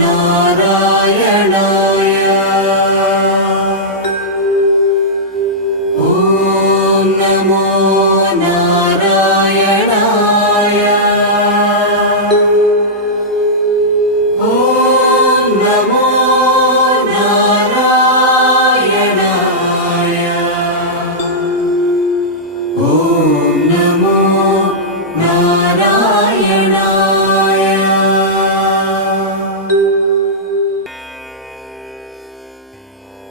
नारायणाय। ॐ नमो